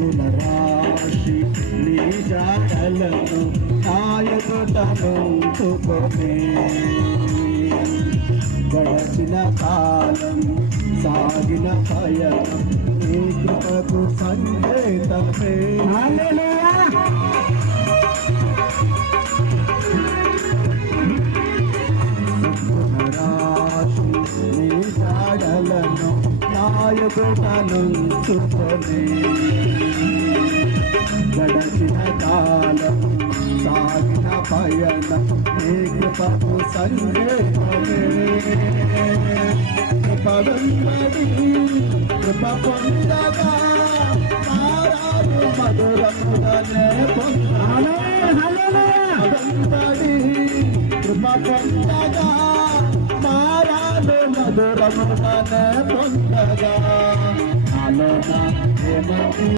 సద్గుణ రాశి నీ జాడలను నాయకుటను గడచిన కాలం సాగిన పయనం నీ కృపకు సంకేతమే రాశి నీ జాడలను గడచిన కాలం సాగిన పయన నీ కృపకు సంకేతమే కృపడున్నది కృప పొందగా మారాలు కృప పొందగా మారాలు పొందగా. ఆలోచన